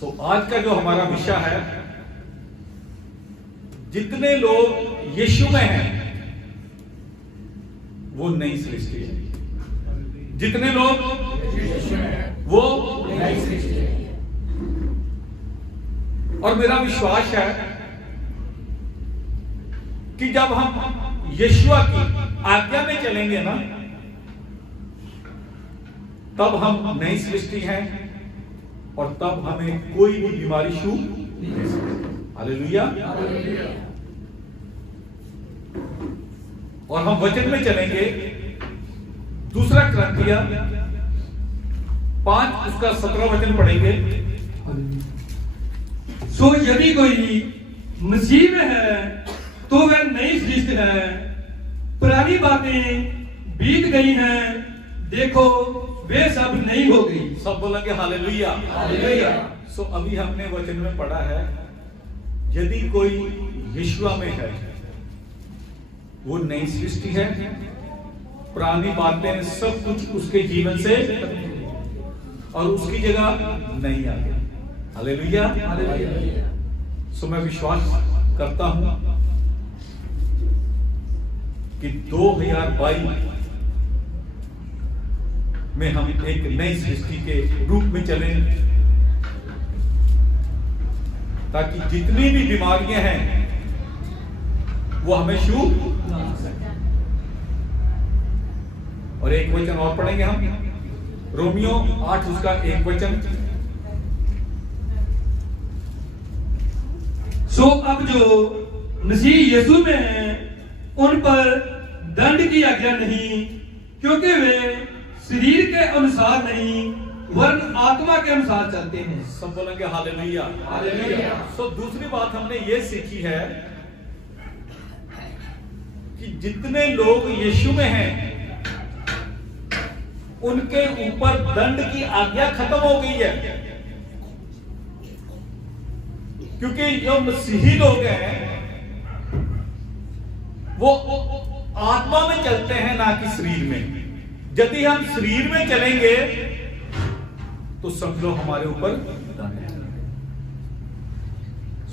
तो आज का जो हमारा विषय है, जितने लोग यीशु में हैं वो नई सृष्टि है। जितने लोग यीशु में हैं वो नई सृष्टि है। और मेरा विश्वास है कि जब हम यीशु की आज्ञा में चलेंगे ना, तब हम नई सृष्टि हैं और तब हमें कोई भी बीमारी छू नहीं सकती। हालेलुया। और हम वचन में चलेंगे, दूसरा क्रंथिया 5 उसका 17 वचन पढ़ेंगे। सो यदि कोई मसीह में है तो वह नई सृष्टि है, पुरानी बातें बीत गई हैं, देखो वे सब नई हो गई। सब बोलेंगे हालेलुया। हालेलुया। सो अभी हमने वचन में पढ़ा है, यदि कोई यीशु में है वो नई सृष्टि है, पुरानी बातें सब कुछ उसके जीवन से और उसकी जगह नहीं आ गई। हालेलुया। सो मैं विश्वास करता हूं कि 2022 में हम एक नई सृष्टि के रूप में चलें, ताकि जितनी भी बीमारियां हैं वो हमें छू ना सके। और एक वचन और पढ़ेंगे हम, रोमियो 8 उसका 1 वचन। सो अब जो मसीह यीशु में हैं उन पर दंड की आज्ञा नहीं, क्योंकि वे शरीर के अनुसार नहीं वरन आत्मा के अनुसार चलते हैं। सब बोलेंगे हालेलुया। हालेलुया। सो दूसरी बात हमने ये सीखी है कि जितने लोग यीशु में हैं उनके ऊपर दंड की आज्ञा खत्म हो गई है, क्योंकि जो मसीही लोग हैं वो आत्मा में चलते हैं, ना कि शरीर में। यदि हम शरीर में चलेंगे तो समझो हमारे ऊपर दंड है।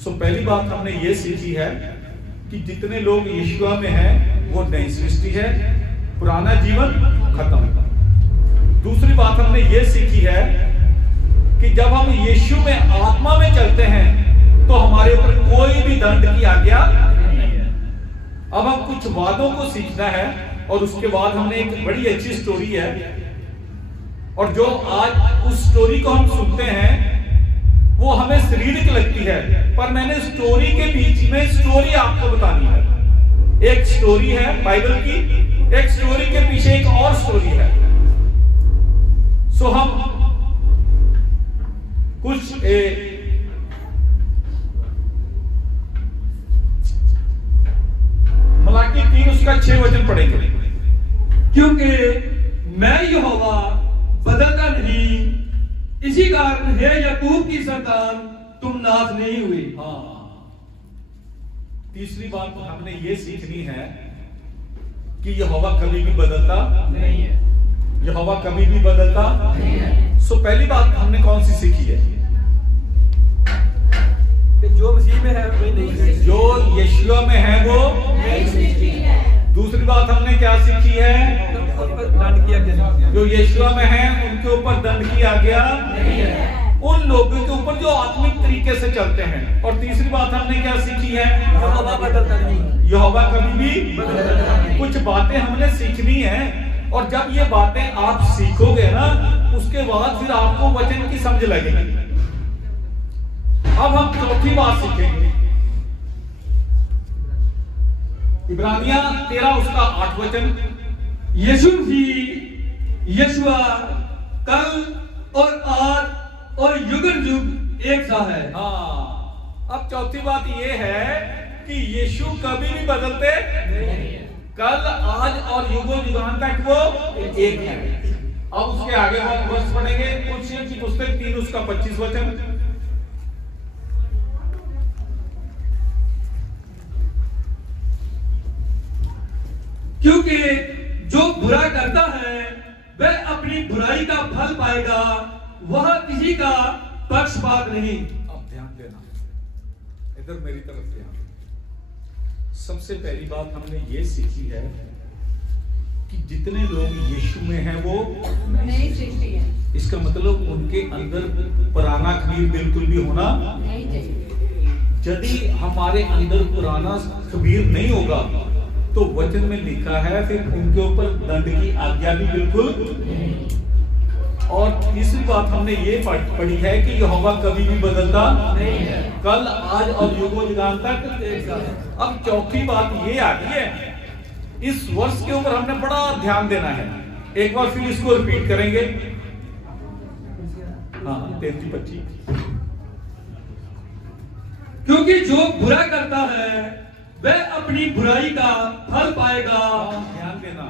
सो पहली बात हमने ये सीखी है कि जितने लोग यीशु में हैं वो नई सृष्टि है, पुराना जीवन खत्म। दूसरी बात हमने ये सीखी है कि जब हम यीशु में आत्मा में चलते हैं तो हमारे ऊपर कोई भी दंड की आज्ञा नहीं है। अब हम कुछ वादों को सीखना है और उसके बाद हमने एक बड़ी अच्छी स्टोरी है, और जो आज उस स्टोरी को हम सुनते हैं वो हमें शारीरिक लगती है, पर मैंने स्टोरी के बीच में स्टोरी आपको बतानी है। एक स्टोरी है बाइबल की, एक स्टोरी के पीछे एक और स्टोरी है। सो हम कुछ मलाकी 3 उसका 6 वचन पढ़ेंगे। क्योंकि मैं यहोवा बदलता नहीं, इसी कारण हे याकूब की संतान तुम नाश नहीं हुए। तीसरी बात हमने ये सीखनी है कि यहोवा कभी भी बदलता नहीं है। यहोवा कभी भी बदलता नहीं है। सो पहली बात हमने कौन सी सीखी है? कि जो मसीह में है वो नहीं, जो यीशु में है वो नई सृष्टि है। दूसरी बात हमने क्या सीखी है? दंड की आज्ञा, जो यीशु में है उनके ऊपर दंड की आज्ञा नहीं है, उन लोगों के ऊपर जो आत्मिक तरीके से चलते हैं। और तीसरी बात हमने क्या सीखी है? यहोवा बदलता नहीं, यहोवा कभी भी बदलता नहीं। कुछ बातें हमने सीखनी है, और जब ये बातें आप सीखोगे ना, उसके बाद फिर आपको वचन की समझ लगेगी। अब हम चौथी बात सीखेंगे, इब्रानिया 13 उसका 8 वचन। यीशु मसीह यीशुआ कल और आज और युगन युग एक सा है। अब चौथी बात यह है कि यीशु कभी भी बदलते नहीं है, कल आज और युगों युगान तक वो एक है। अब उसके आगे हम वर्ष पढ़ेंगे, कुलसियों की पुस्तक 3 उसका 25 वचन। क्योंकि जो बुरा करता है वह अपनी बुराई का फल पाएगा, वह किसी का पक्षपात नहीं। अब ध्यान देना, इधर मेरी तरफ ध्यान। सबसे पहली बात हमने ये सीखी है कि जितने लोग यीशु में हैं वो नई सृष्टि है। इसका मतलब उनके अंदर पुराना खमीर बिल्कुल भी होना नहीं चाहिए। यदि हमारे अंदर पुराना खमीर नहीं होगा तो वचन में लिखा है फिर उनके ऊपर दंड की आज्ञा भी बिल्कुल। और तीसरी बात हमने ये पढ़ी है कि यहोवा कभी भी बदलता नहीं है, कल आज और युगों तक एक। अब चौथी बात ये आ गई है, इस वर्ष के ऊपर हमने बड़ा ध्यान देना है। एक बार फिर इसको रिपीट करेंगे। हाँ 33-25। क्योंकि जो बुरा करता है वह अपनी बुराई का फल पाएगा। ध्यान देना,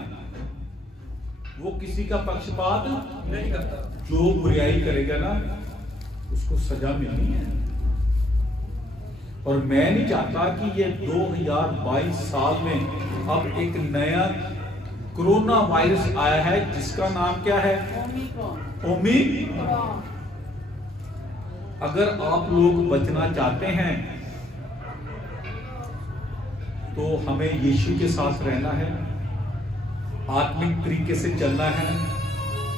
वो किसी का पक्षपात नहीं करता। जो बुराई करेगा ना उसको सजा मिलनी है। और मैं नहीं चाहता कि ये 2022 साल में अब एक नया कोरोना वायरस आया है जिसका नाम क्या है? ओमिक्रॉन। अगर आप लोग बचना चाहते हैं तो हमें यीशु के साथ रहना है, आत्मिक तरीके से चलना है,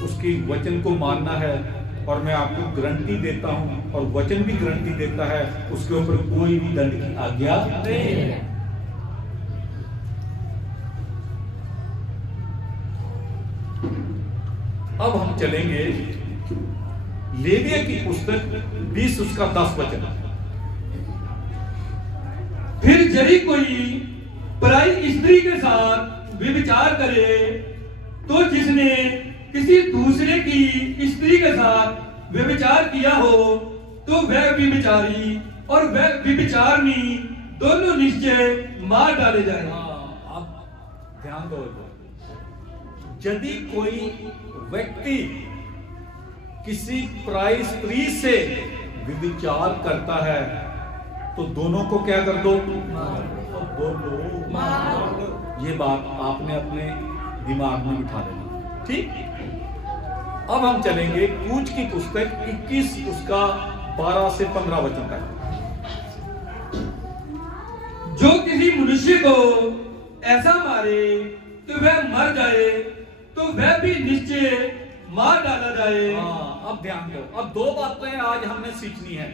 उसके वचन को मानना है। और मैं आपको गारंटी देता हूं और वचन भी गारंटी देता है उसके ऊपर कोई भी दंड की आज्ञा नहीं है। अब हम चलेंगे लेविया की पुस्तक 20 उसका 10 वचन। फिर यदि कोई पराई स्त्री के साथ व्यभिचार करे तो जिसने किसी दूसरे की स्त्री के साथ व्यभिचार किया हो तो वह व्यभिचारी और वह व्यभिचारिणी दोनों निश्चय मार डाले जाए। अब ध्यान दो, यदि कोई व्यक्ति किसी पराई स्त्री से व्यभिचार करता है तो दोनों को क्या कर दो? बोलो। ये बात आपने अपने दिमाग में बिठा लेना, ठीक। अब हम चलेंगे कूच की पुस्तक 21 उसका 12 से 15 वचन तक। जो किसी मनुष्य को ऐसा मारे कि वह मर जाए तो वह भी निश्चय मार डाला जाए। अब ध्यान दो, अब 2 बातें आज हमने सीखनी है।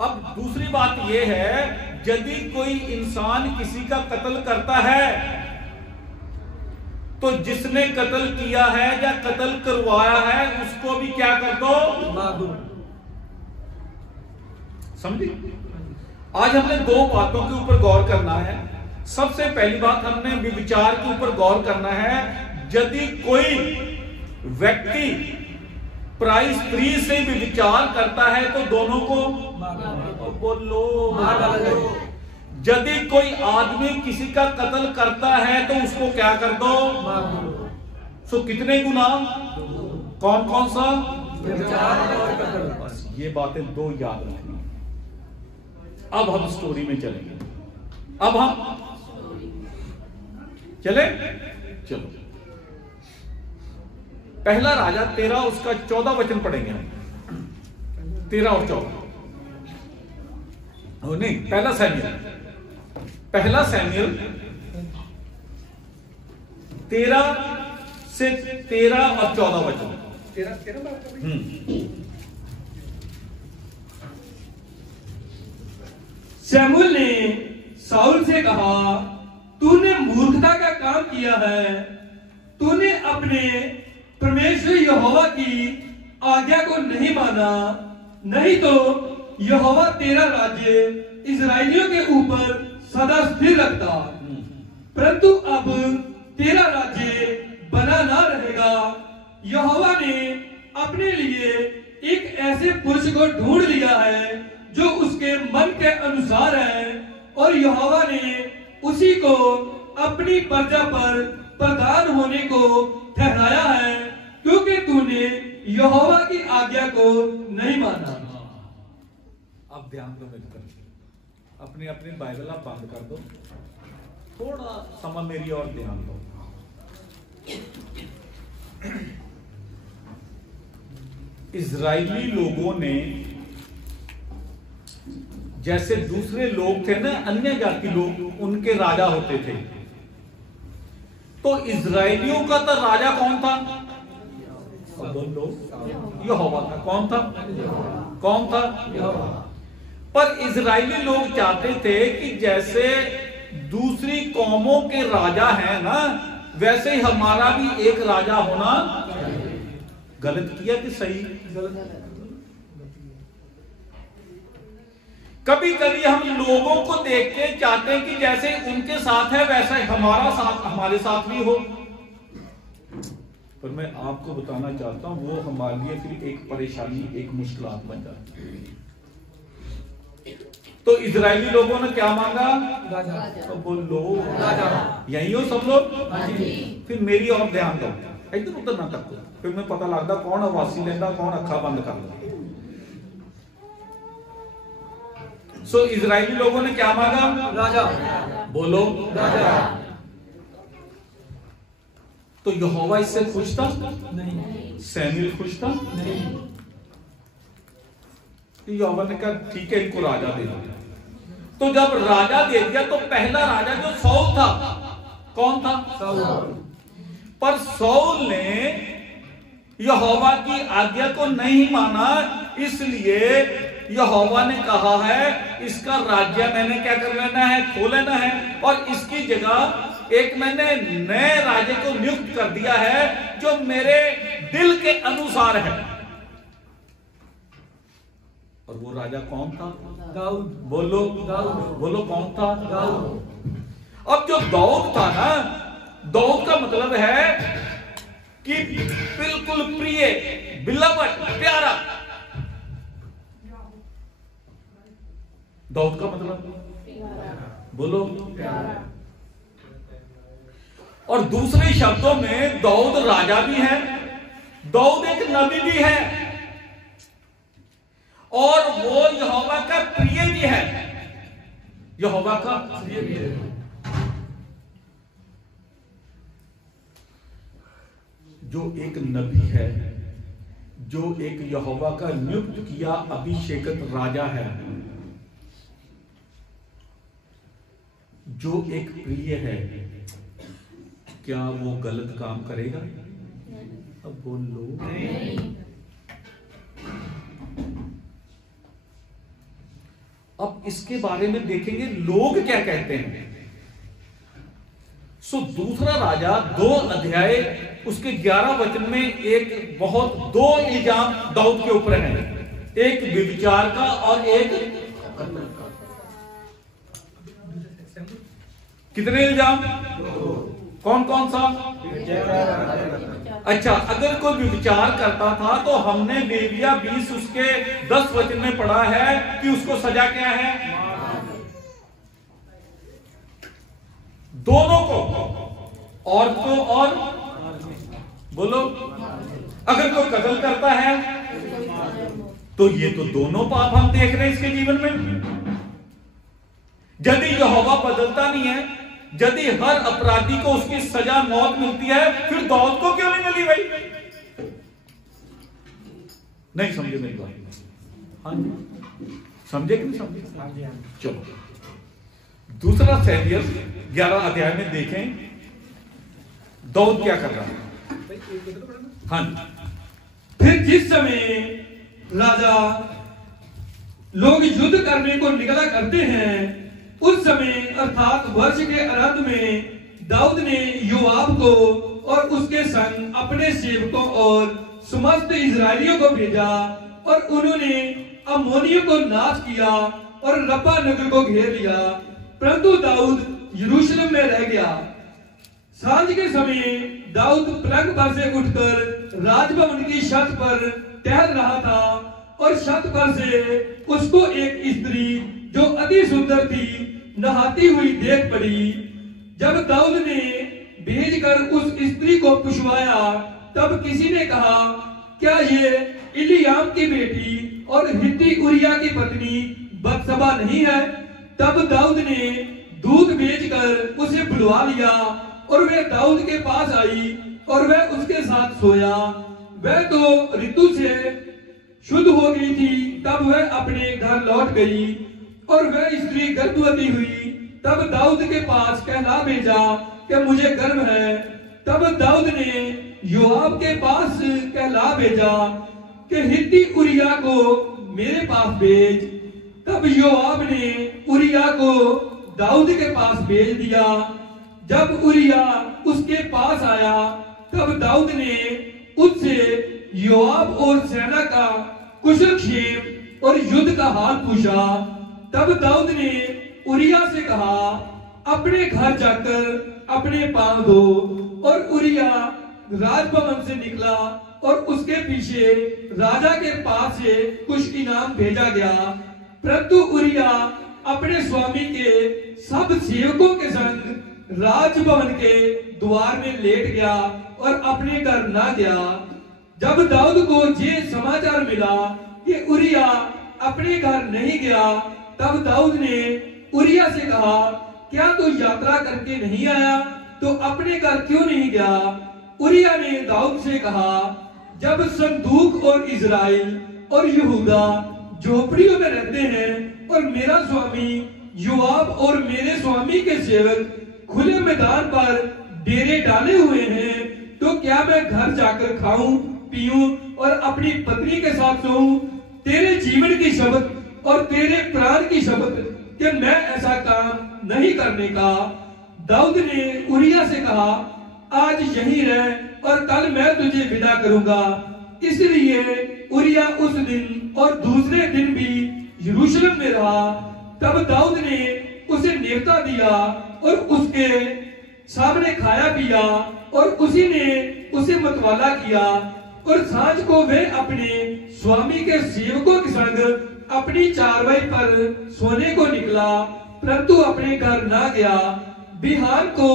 अब दूसरी बात यह है, यदि कोई इंसान किसी का कत्ल करता है तो जिसने कत्ल किया है या कत्ल करवाया है उसको भी क्या कर दो? समझी? आज हमने 2 बातों के ऊपर गौर करना है। सबसे पहली बात हमने व्यभिचार के ऊपर गौर करना है। यदि कोई व्यक्ति पराई स्त्री से व्यभिचार करता है तो दोनों को बोलो मार डाला जाए। यदि कोई आदमी किसी का कत्ल करता है तो उसको क्या कर दो? सो कितने गुना? कौन कौन सा? व्यभिचार और कत्ल। बस ये बातें 2 याद रखनी। अब हम स्टोरी में चलेंगे। अब हम चले, चलो पहला राजा 13 उसका 14 वचन पढ़ेंगे हम। 13 और 14 नहीं, पहला सैमुएल 13 से 13 और 14 वचन। 13 शमूएल ने साउल से कहा, तूने मूर्खता का काम किया है। तूने अपने परमेश्वर यहोवा की आज्ञा को नहीं माना, नहीं तो यहोवा तेरा राज्य इस्राएलियों के ऊपर सदा स्थिर रखता। परंतु अब तेरा राज्य बना ना रहेगा। यहोवा ने अपने लिए एक ऐसे पुरुष को ढूंढ लिया है जो उसके मन के अनुसार है, और यहोवा ने उसी को अपनी प्रजा पर प्रधान होने को ठहराया है, क्योंकि तूने यहोवा की आज्ञा को नहीं माना। अब ध्यान दो मेरी तरफ, अपनी अपनी बाइबल आप बंद कर दो, थोड़ा समय मेरी और ध्यान दो। इजरायली लोगों ने, जैसे दूसरे लोग थे ना, अन्य जाति लोग, उनके राजा होते थे, तो इजरायलियों का तो राजा कौन था? यहोवा था। कौन था? कौन था? पर इजरायली लोग चाहते थे कि जैसे दूसरी कौमों के राजा हैं ना, वैसे ही हमारा भी एक राजा होना। गलत किया कि सही? कभी कभी हम लोगों को देख के चाहते हैं कि जैसे उनके साथ है वैसा ही हमारे साथ भी हो। पर मैं आपको बताना चाहता हूं, वो हमारे लिए फिर एक परेशानी, एक मुश्किलात बन जाती है। तो इजरायली लोगों ने क्या मांगा? राजा। तो बोलो राजा। यही हो सब लोग? फिर मेरी और ध्यान दो, इधर उधर ना तक, फिर मैं पता लगता कौन आवासी लेंदा, कौन अखा बंद कर लो। सो इजरायली लोगों ने क्या मांगा? राजा। बोलो राजा। तो यहोवा इससे खुश था? नहीं। सैमुएल खुश था? नहीं। यहोवा ने कहा ठीक है, इनको राजा दे दो। तो जब राजा दे दिया तो पहला राजा जो शाऊल था, कौन था? शाऊल। पर शाऊल ने यहोवा की आज्ञा को नहीं माना, इसलिए यहोवा ने कहा है इसका राज्य मैंने क्या कर लेना है? खो लेना है, और इसकी जगह एक मैंने नए राजे को नियुक्त कर दिया है जो मेरे दिल के अनुसार है। और वो राजा कौन था? दाऊद। बोलो दाऊद। बोलो कौन था? दाऊद। अब जो दाऊद था ना, दाऊद का मतलब है कि बिल्कुल प्रिय, बिलवड, प्यारा। दाऊद का मतलब बोलो प्यारा। और दूसरे शब्दों में दाऊद राजा भी है, दाऊद एक नबी भी है, और वो यहोवा का प्रिय भी है। यहोवा का प्रिय भी है। जो एक नबी है, जो एक यहोवा का नियुक्त किया अभिषेकत राजा है, जो एक प्रिय है, क्या वो गलत काम करेगा? अब बोलो नहीं। अब इसके बारे में देखेंगे लोग क्या कहते हैं। सो दूसरा राजा 2 अध्याय उसके 11 वचन में एक बहुत 2 इल्जाम दाऊद के ऊपर है, एक व्यभिचार का और एक कितने इल्जाम? कौन कौन सा? अच्छा, अगर कोई व्यभिचार करता था तो हमने लेविया 20 उसके 10 वचन में पढ़ा है कि उसको सजा क्या है? दोनों को, औरतों और बोलो, अगर कोई कत्ल करता है तो ये तो दोनों पाप हम देख रहे हैं इसके जीवन में। यदि यहोवा बदलता नहीं है, यदि हर अपराधी को उसकी सजा मौत मिलती है, फिर दाऊद को क्यों नहीं मिली भाई? नहीं समझे मेरी बात? हाँ जी, समझे कि नहीं समझे? चलो दूसरा सैमुएल 11 अध्याय में देखें दाऊद क्या कर रहा है। हाँ जी। फिर जिस समय राजा लोग युद्ध करने को निकला करते हैं, उस समय अर्थात वर्ष के आरंभ में दाऊद ने योआब को और उसके संग अपने सेवकों और समस्त इजरायलियों को भेजा, और उन्होंने अम्मोनियों को नाश किया और रब्बा नगर को घेर लिया, परंतु दाऊद यरूशलेम में रह गया। सांझ के समय दाऊद पलंग पर से उठकर राजभवन की छत पर टहल रहा था, और छत पर से उसको एक स्त्री जो अति सुंदर थी नहाती हुई देख पड़ी। जब दाऊद ने भेजकर उस स्त्री को पुछवाया, तब किसी ने कहा, क्या ये इलियाम की बेटी और हित्ती उरिया की पत्नी बत्सबा नहीं है? तब दाऊद ने दूत भेजकर उसे बुलवा लिया, और वह दाऊद के पास आई और वह उसके साथ सोया। वह तो ऋतु से शुद्ध हो गई थी, तब वह अपने घर लौट गई और वह स्त्री गर्भवती हुई। तब दाऊद के पास कहला भेजा कि मुझे गर्भ है। तब दाऊद ने योआब के पास कहला भेजा कि हित्ती उरिया को मेरे पास भेज। तब योआब ने उरिया को दाऊद के पास भेज दिया। जब उरिया उसके पास आया तब दाऊद ने उससे योआब और सेना का कुशल क्षेम और युद्ध का हाल पूछा। तब दाऊद ने उरिया से कहा, अपने घर जाकर अपने पांव धो। और उरिया राजभवन से निकला और उसके पीछे राजा के पास से कुछ इनाम भेजा गया। परंतु उरिया अपने स्वामी के सब सेवकों के संग राजभवन के द्वार में लेट गया और अपने घर ना गया। जब दाऊद को ये समाचार मिला कि उरिया अपने घर नहीं गया, तब दाऊद ने उरिया से कहा, क्या तू यात्रा करके नहीं आया तो अपने घर क्यों नहीं गया? उरिया ने दाऊद से कहा, जब संदूक और इजराइल और यहूदा झोपड़ियों में रहते हैं और मेरा स्वामी योआब और मेरे स्वामी के सेवक खुले मैदान पर डेरे डाले हुए हैं, तो क्या मैं घर जाकर खाऊं पीऊं और अपनी पत्नी के साथ सोऊं? तेरे जीवन की शपथ और तेरे प्राण की शपथ कि मैं ऐसा काम नहीं करने का। दाऊद ने उरिया से कहा, आज यहीं रह और कल मैं तुझे विदा करूंगा। इसलिए उरिया उस दिन और दूसरे दिन भी यरूशलेम में रहा। तब दाऊद ने उसे नेवता दिया और उसके सामने खाया पिया और उसी ने उसे मतवाला किया। और सांझ को वे अपने स्वामी के सेवकों के संग अपनी चारवाई पर सोने को निकला, परंतु अपने घर ना गया। बिहान को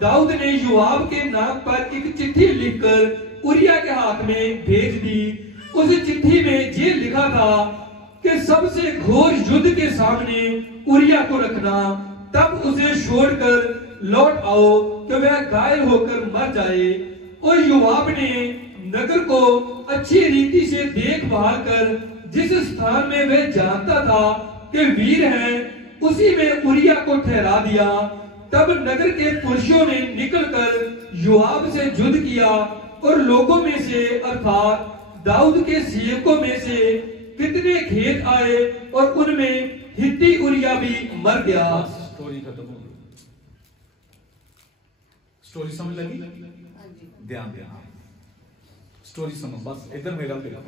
दाऊद ने योआब के नाम पर एक चिट्ठी लिखकर उरिया के हाथ में भेज दी। उस चिट्ठी में ये लिखा था कि सबसे घोर युद्ध के सामने उरिया को रखना, तब उसे छोड़कर लौट आओ कि वह घायल होकर मर जाए। और योआब ने नगर को अच्छी रीति से देखभाल कर जिस स्थान में वह जानता था कि वीर हैं, उसी में उरिया को ठहरा दिया। तब नगर के पुरुषों ने निकलकर योआब से युद्ध किया और लोगों में से अर्थात दाऊद के सेवकों में से कितने खेत आए और उनमें हित्ती उरिया भी मर गया। स्टोरी खत्म हो गई। स्टोरी समझ लगी? ध्यान देना, स्टोरी समझ, बस इधर मेरा देखो।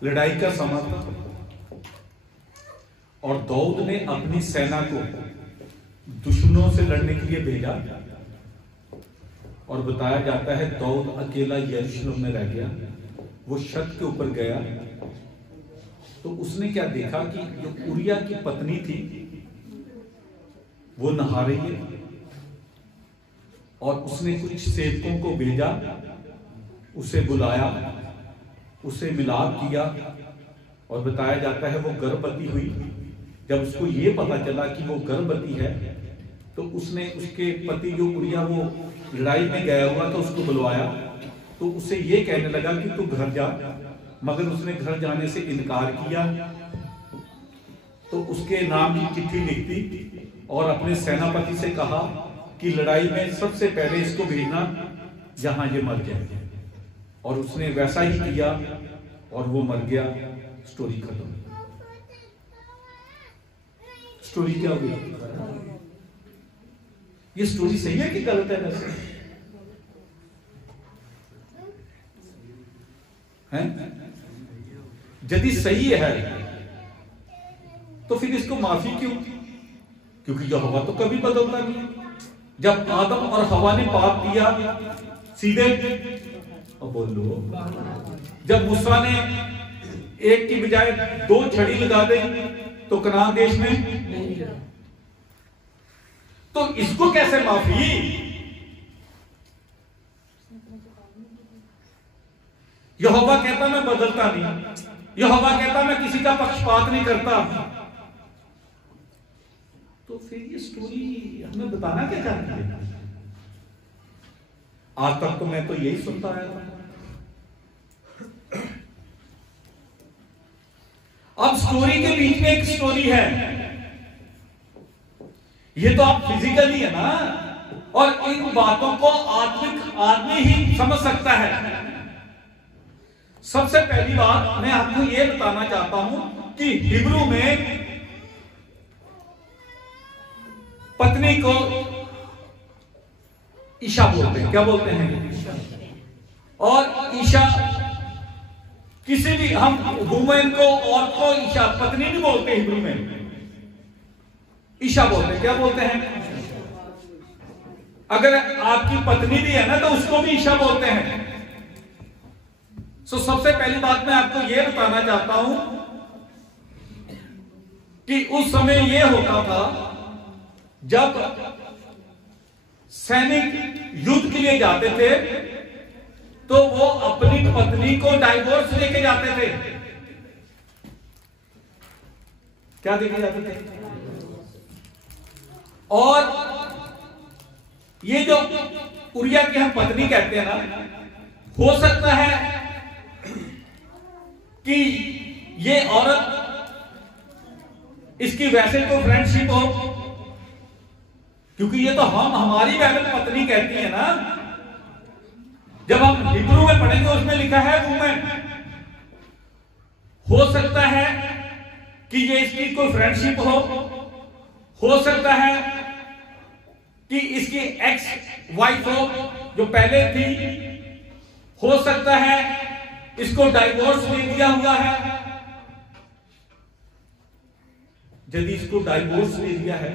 लड़ाई का समय था और दाऊद ने अपनी सेना को दुश्मनों से लड़ने के लिए भेजा और बताया जाता है दाऊद अकेला यरूशलेम में रह गया। वो छत के ऊपर गया तो उसने क्या देखा कि जो उरिया की पत्नी थी वो नहा रही है और उसने कुछ सेवकों को भेजा, उसे बुलाया, उसे मिलाप किया और बताया जाता है वो गर्भवती हुई। जब उसको ये पता चला कि वो गर्भवती है तो उसने उसके पति जो उरिया वो लड़ाई में गया हुआ था उसको बुलवाया, तो उसे ये कहने लगा कि तू घर जा, मगर उसने घर जाने से इनकार किया। तो उसके नाम की चिट्ठी लिख दी और अपने सेनापति से कहा कि लड़ाई में सबसे पहले इसको भेजना जहां ये मर जाए, और उसने वैसा ही किया और वो मर गया। स्टोरी खत्म। स्टोरी क्या हुई? ये स्टोरी सही है कि गलत है? वैसे हैं? यदि सही है तो फिर इसको माफी क्यों? क्योंकि यहोवा तो कभी बदलता नहीं। जब आदम और हवा ने पाप किया सीधे बोलो, जब मूसा ने एक की बजाय 2 छड़ी लगा दी तो कनान देश में, तो इसको कैसे माफी? यहोवा कहता मैं बदलता नहीं, यहोवा कहता मैं किसी का पक्षपात नहीं करता। तो फिर ये स्टोरी हमें बताना क्या चाहती है? आज तक तो मैं तो यही सुनता आया था अब स्टोरी के बीच में एक स्टोरी है, ये तो आप फिजिकली है ना, और इन बातों को आत्मिक आदमी ही समझ सकता है। सबसे पहली बात मैं आपको यह बताना चाहता हूं कि हिब्रू में पत्नी को ईशा बोलते हैं। क्या बोलते हैं? और ईशा किसी भी, हम वुमेन को, औरत को ईशा, पत्नी नहीं बोलते हिब्रू में, ईशा बोलते हैं। क्या बोलते हैं? अगर आपकी पत्नी भी है ना तो उसको भी ईशा बोलते हैं। सबसे पहली बात मैं आपको यह बताना चाहता हूं कि उस समय यह होता था जब सैनिक युद्ध के लिए जाते थे तो वो अपनी पत्नी को डाइवोर्स लेके जाते थे। क्या देके जाते थे? और ये जो उरिया की हम पत्नी कहते हैं ना, हो सकता है कि ये औरत, इसकी वैसे तो फ्रेंडशिप हो, क्योंकि ये तो हमारी बाइबल पत्नी कहती है ना। जब हम हिब्रू में पढ़ेंगे उसमें लिखा है वुमेन। हो सकता है कि ये इसकी कोई फ्रेंडशिप हो सकता है कि इसकी एक्स वाइफ हो जो पहले थी, हो सकता है इसको डाइवोर्स दे दिया हुआ है। यदि इसको डाइवोर्स दे दिया है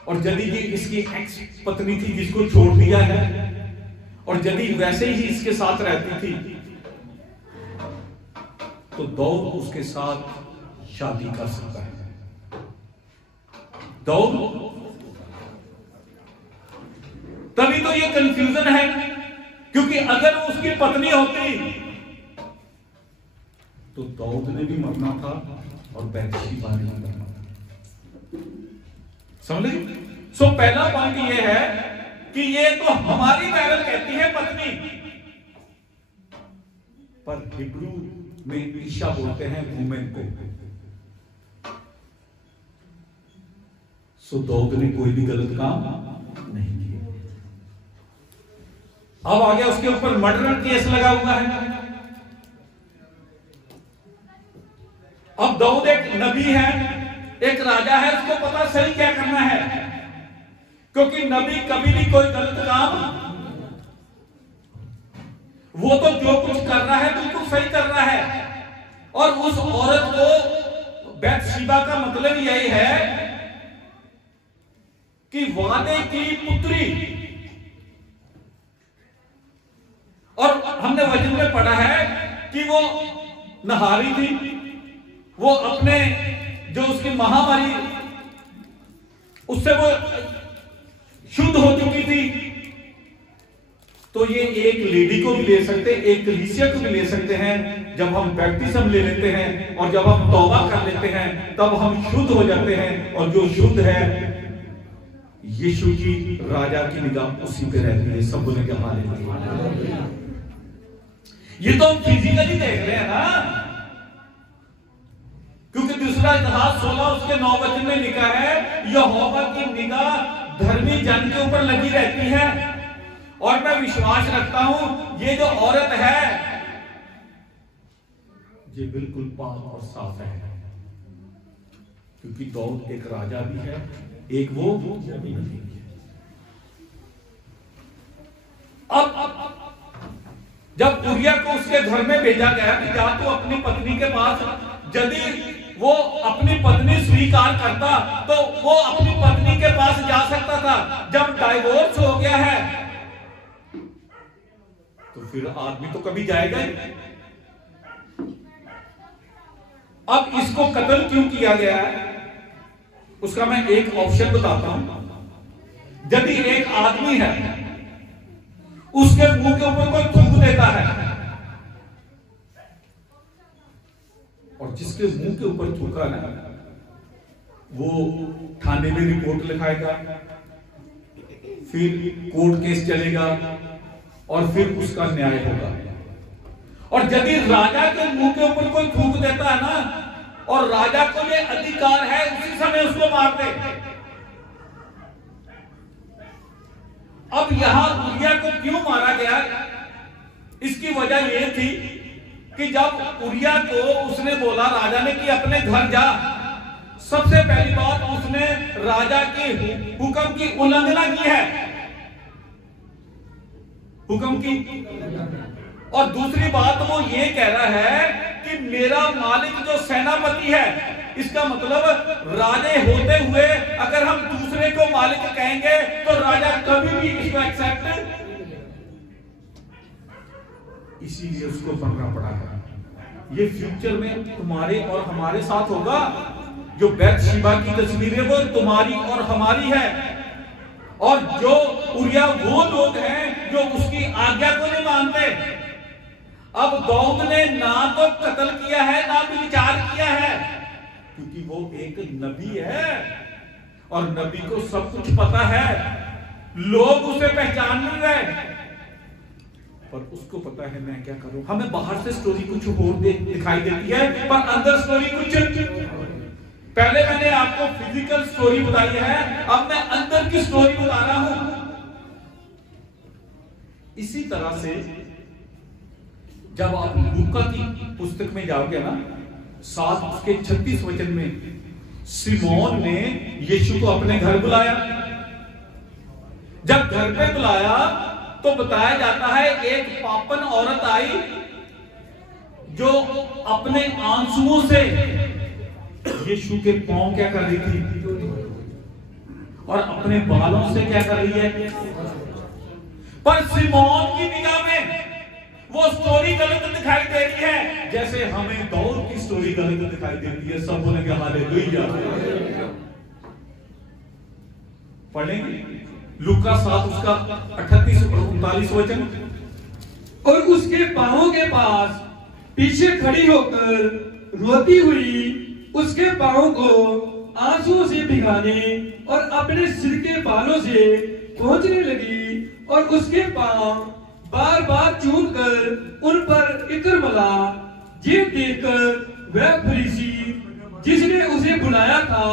और यदि ये इसकी एक्स पत्नी थी जिसको छोड़ दिया है, और यदि वैसे ही इसके साथ रहती थी, तो दाऊद उसके साथ शादी कर सकता है। दाऊद, तभी तो ये कंफ्यूजन है, क्योंकि अगर वो उसकी पत्नी होती तो दाऊद ने भी मरना था और बैतशेबा ने भी मरना था। समझ ली? पहला पॉइंट ये है कि ये तो हमारी बाइबल कहती है पत्नी, पर हिब्रू में ईशा बोलते हैं वुमेन को। दाऊद ने कोई भी गलत काम नहीं किया। अब आ गया उसके ऊपर मर्डर केस लगा हुआ है। अब दाऊद एक नबी है, एक राजा है, उसको पता सही क्या करना है, क्योंकि नबी कभी भी कोई गलत काम, वो तो जो कुछ कर रहा है बिल्कुल सही कर रहा है। और उस औरत को बैतशेबा का मतलब यही है कि वादे की पुत्री, और हमने वचन में पढ़ा है कि वो नहारी थी, वो अपने जो उसकी महामारी उससे वो शुद्ध हो चुकी थी। तो ये एक लेडी को भी ले सकते, एक कलीसिया को भी ले सकते हैं। जब हम बैप्टिज्म ले लेते हैं और जब हम तौबा कर लेते हैं तब हम शुद्ध हो जाते हैं, और जो शुद्ध है यीशु की राजा की निगाह उसी पे रहती है। सब बोले क्या हालेलुया। ये तो हम फिजिकली देख रहे हैं ना, क्योंकि दूसरा इतिहास 16 उसके 9 वचन में लिखा है, यहोवा की निगाह धर्मी जन के ऊपर लगी रहती है। और मैं विश्वास रखता हूं ये जो औरत है ये बिल्कुल पाक और साफ है, क्योंकि दाऊद एक राजा भी है, एक वो नबी है। अब जब उरिया को उसके घर में भेजा गया कि जा तू अपनी पत्नी के पास, यदि वो अपनी पत्नी स्वीकार करता तो वो अपनी पत्नी के पास जा सकता था। जब डाइवोर्स हो गया है तो फिर आदमी तो कभी जाएगा ही। अब इसको कत्ल क्यों किया गया है उसका मैं एक ऑप्शन बताता हूं। यदि एक आदमी है उसके मुंह के ऊपर कोई थूक देता है और जिसके मुंह के ऊपर थूका ना वो थाने में रिपोर्ट लिखाएगा, फिर कोर्ट केस चलेगा और फिर उसका न्याय होगा। और यदि राजा के मुंह के ऊपर कोई थूक देता है ना, और राजा को ये अधिकार है उसी समय उसको मार दे। अब यहां उरिया को क्यों मारा गया? इसकी वजह यह थी कि जब उरिया को उसने बोला राजा ने कि अपने घर जा, सबसे पहली बात उसने राजा के हुक्म की उल्लंघना की है, हुक्म की। और दूसरी बात वो ये कह रहा है कि मेरा मालिक जो सेनापति है, इसका मतलब राजे होते हुए अगर हम दूसरे को मालिक कहेंगे तो राजा कभी भी इसको एक्सेप्ट, इसीलिए उसको बनना पड़ा है। ये फ्यूचर में तुम्हारे और हमारे साथ होगा। जो बैतशेबा की तस्वीर है वो तुम्हारी और हमारी है, और जो उरिया वो लोग हैं जो उसकी आज्ञा को नहीं मानते। अब दाऊद ने ना तो कत्ल किया है ना विचार किया है, क्योंकि वो एक नबी है और नबी को सब कुछ पता है। लोग उसे पहचान नहीं रहे, पर उसको पता है मैं क्या करूं। हमें बाहर से स्टोरी कुछ और दिखाई देती है, पर अंदर स्टोरी कुछ। पहले मैंने आपको फिजिकल स्टोरी बताई है, अब मैं अंदर की स्टोरी बता रहा हूं। इसी तरह से जब आप लूका की पुस्तक में जाओगे ना, 7 उसके 36 वचन में सिमोन ने यीशु को अपने घर बुलाया। जब घर पे बुलाया तो बताया जाता है एक पापन औरत आई जो अपने आंसुओं से यीशु के पांव क्या कर रही थी, और अपने बालों से क्या कर रही है। पर सिमोन की निगाह में वो स्टोरी गलत दिखाई दे रही है, जैसे हमें दाऊद की स्टोरी गलत दिखाई देती है। सब बोलेंगे हालेलुया। पढ़ेंगे लूका 7 उसका 38 और 39 वचन। और उसके पांवों के पास पीछे खड़ी होकर रोती हुई उसके पांवों को आंसुओं से भिगाने और अपने सिर के बालों से पोंछने लगी, और उसके पांव बार बार चूम कर उन पर इत्र मला। ये देखकर वह फरीसी जिसने उसे बुलाया था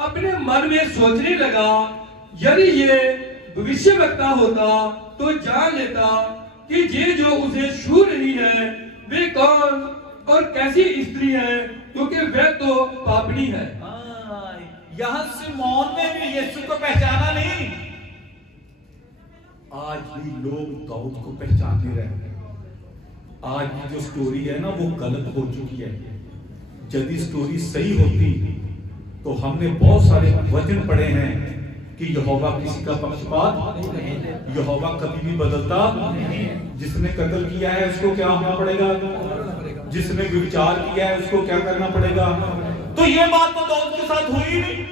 अपने मन में सोचने लगा, यदि ये भविष्यवक्ता होता तो जान लेता कि ये जो उसे छू रही है वे कौन और कैसी स्त्री है, क्योंकि वह तो पापनी है। यहां सिमोन ने भी यीशु को पहचाना नहीं। आज भी लोग दाऊद को पहचान नहीं रहे। आज की जो स्टोरी है ना वो गलत हो चुकी है। यदि स्टोरी सही होती तो हमने बहुत सारे वचन पढ़े हैं कि यहोवा किसी का पक्षपात, यहोवा कभी भी बदलता। जिसने कत्ल किया है उसको क्या होना पड़ेगा, जिसने विचार किया है उसको क्या करना पड़ेगा। तो ये बात तो दाऊद के साथ हुई नहीं।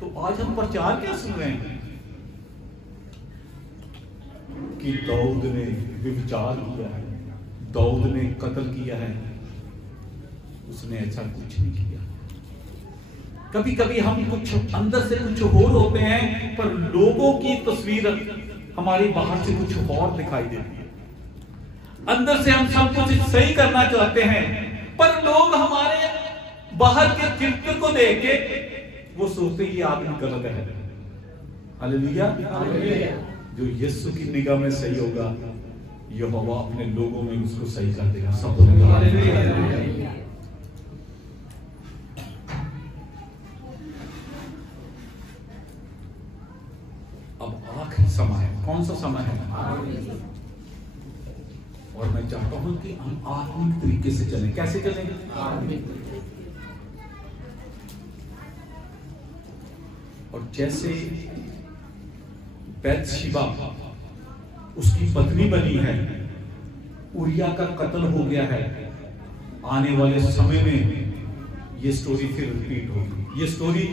तो आज हम प्रचार क्या सुन रहे हैं कि दाऊद ने विचार किया है, दाऊद ने कत्ल किया है। उसने ऐसा कुछ नहीं किया। कभी कभी हम कुछ अंदर से कुछ और होते हैं, पर लोगों की तस्वीर हमारी बाहर से कुछ और दिखाई देती है। अंदर से हम सब कुछ सही करना चाहते हैं, पर लोग हमारे बाहर के चरित्र को देख के वो सोचते ये आदमी गलत है। हालेलुया। जो यीशु की निगाह में सही होगा, यहोवा अपने लोगों में उसको सही कर देगा। सब बोलेंगे हालेलुया। अब आखिरी समय है। कौन सा समय है? और मैं चाहता हूं कि हम आत्मिक तरीके से चलें। कैसे चलेंगे? और जैसे बैतशेबा उसकी पत्नी बनी है, उरिया का कत्ल हो गया है, आने वाले समय में ये स्टोरी फिर रिपीट होगी। ये स्टोरी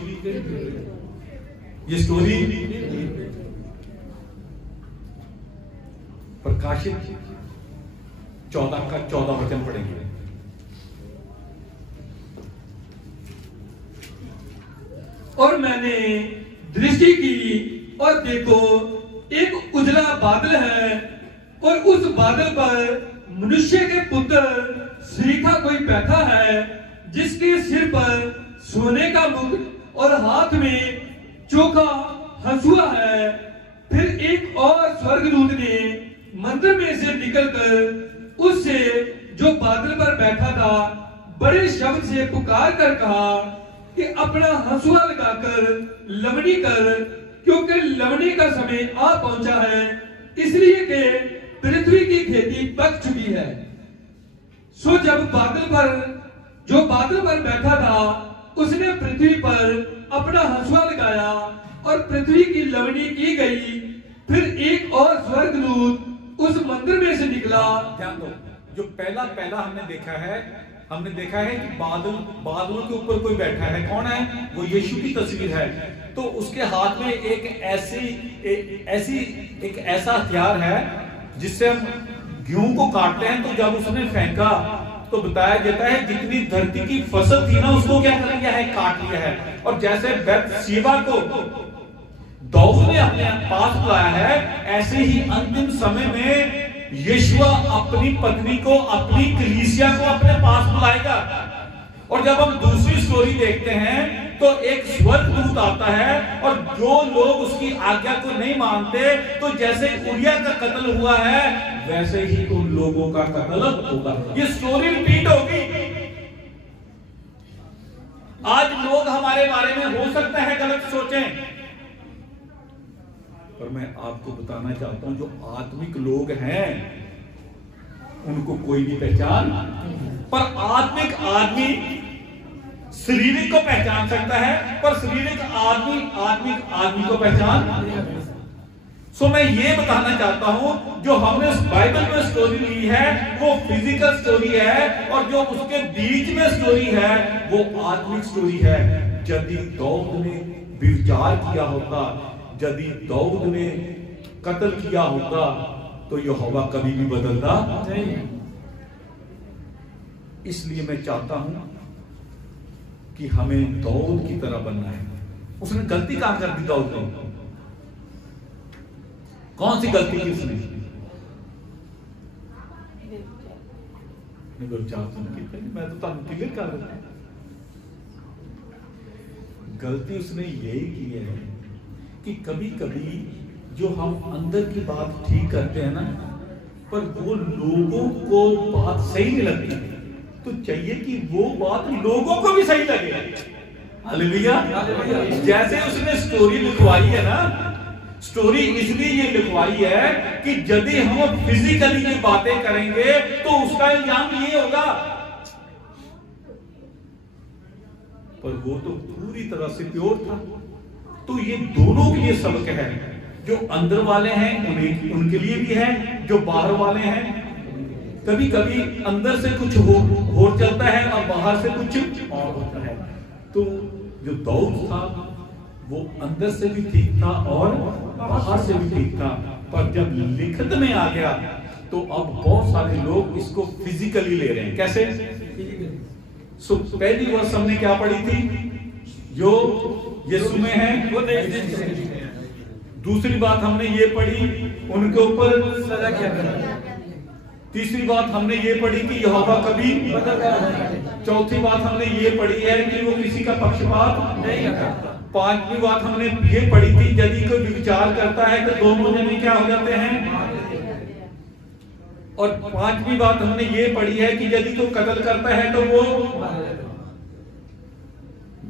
प्रकाशित 14 का 14 वचन पढ़ेंगे। और मैंने दृष्टि की और देखो एक उजला बादल है, और उस बादल पर मनुष्य के पुत्र सरीखा कोई बैठा है, जिसके सिर पर सोने का मुकुट और हाथ में चोखा हंसुआ है। फिर एक और स्वर्गदूत ने मंदिर में से निकलकर उससे जो बादल पर बैठा था बड़े शब्द से पुकार कर कहा कि अपना हंसुआ लगाकर लवनी कर, क्योंकि लवनी का समय आ पहुंचा है, इसलिए कि पृथ्वी की खेती पक चुकी है। सो जब जो बादल पर बैठा था उसने पृथ्वी पर अपना हंसुआ लगाया और पृथ्वी की लवनी की गई। फिर एक और स्वर्गदूत उस मंदिर में से निकला। ध्यान दो, जो पहला हमने देखा है कि बादलों के ऊपर कोई बैठा है। कौन है वो? यीशु की तस्वीर है। तो उसके हाथ में एक ऐसा हथियार है जिससे हम गेहूं को काटते हैं। तो जब उसने फेंका तो बताया जाता है जितनी धरती की फसल थी ना, उसको क्या कर लिया है? काट लिया है। और जैसे बैतशेबा को दाऊद ने अपने पास बुलाया है, ऐसे ही अंतिम समय में यीशु अपनी पत्नी को, अपनी कलीसिया को अपने पास बुलाएगा। और जब हम दूसरी स्टोरी देखते हैं तो एक स्वर्गदूत आता है और जो लोग उसकी आज्ञा को नहीं मानते, तो जैसे उरिया का कत्ल हुआ है वैसे ही उन लोगों का कत्ल होगा। ये स्टोरी रिपीट होगी। आज लोग हमारे बारे में हो सकता है गलत सोचें, पर मैं आपको बताना चाहता हूं जो आत्मिक लोग हैं उनको कोई नहीं पहचान, पर आत्मिक आदमी शारीरिक को पहचान सकता है, पर शारीरिक आदमी को पहचान। सो मैं ये बताना चाहता हूं जो हमने बाइबल में स्टोरी ली है वो फिजिकल स्टोरी है, और जो उसके बीच में स्टोरी है वो आत्मिक स्टोरी है। यदि दाऊद ने व्यभिचार किया होता, यदि दाऊद ने कत्ल किया होता, तो यहोवा कभी भी बदलता नहीं। इसलिए मैं चाहता हूं कि हमें दाऊद की तरह बनना है। उसने गलती कहां कर दी? दाऊद ने कौन सी गलती की? उसने मैं तो क्लियर कर रहा हूं। गलती उसने यही की है कि कभी कभी जो हम अंदर की बात ठीक करते हैं ना, पर वो लोगों को बात सही नहीं लगती, तो चाहिए कि वो बात लोगों को भी सही लगे। हालेलुया। जैसे उसने स्टोरी लिखवाई है ना, स्टोरी इसलिए ये लिखवाई है कि यदि हम फिजिकली ये बातें करेंगे तो उसका इल्जाम ये होगा, पर वो तो पूरी तरह से प्योर था। तो ये दोनों के लिए सबक है, जो अंदर वाले हैं उनके लिए भी है, जो बाहर वाले हैं। कभी कभी अंदर से कुछ हो चलता है और बाहर से कुछ और होता है। तो जो दाऊद था वो अंदर से भी ठीक था और बाहर से भी ठीक था, पर जब लिखत में आ गया तो अब बहुत सारे लोग इसको फिजिकली ले रहे हैं। कैसे? सो पहली वर्ष हमने क्या पढ़ी थी? जो यीशु में है वो नहीं। दूसरी बात हमने ये पढ़ी उनके ऊपर सजा क्या करना। तीसरी बात हमने ये पढ़ी कि यहोवा कभी बदलता। चौथी बात हमने ये पढ़ी है कि वो किसी का पक्षपात नहीं करता। पांचवी बात हमने ये पढ़ी थी यदि कोई विचार करता है तो दोनों जने क्या हो जाते हैं। और पांचवी बात हमने ये पढ़ी है कि यदि कोई कत्ल करता है तो वो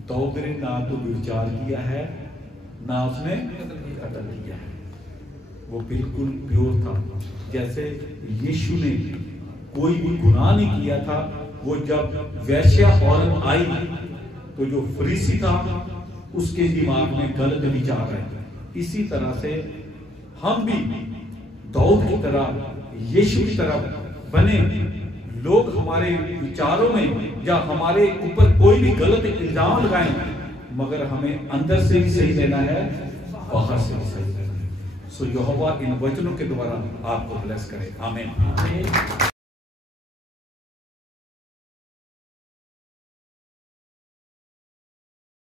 दाऊद ने ना तो विचार किया है ना उसने कत्ल किया है, वो बिल्कुल प्योर था। जैसे यीशु ने कोई भी गुनाह नहीं किया था, वो जब वैश्या औरत आई तो जो फरीसी था उसके दिमाग में गलत विचार है। इसी तरह से हम भी दाऊद की तरह, यीशु की तरह बने। लोग हमारे विचारों में या हमारे ऊपर कोई भी गलत इल्जाम लगाएं, मगर हमें अंदर से भी सही लेना है, बाहर से भी सही लेना है। सो यहोवा इन वचनों के द्वारा आपको ब्लेस करे। आमीन।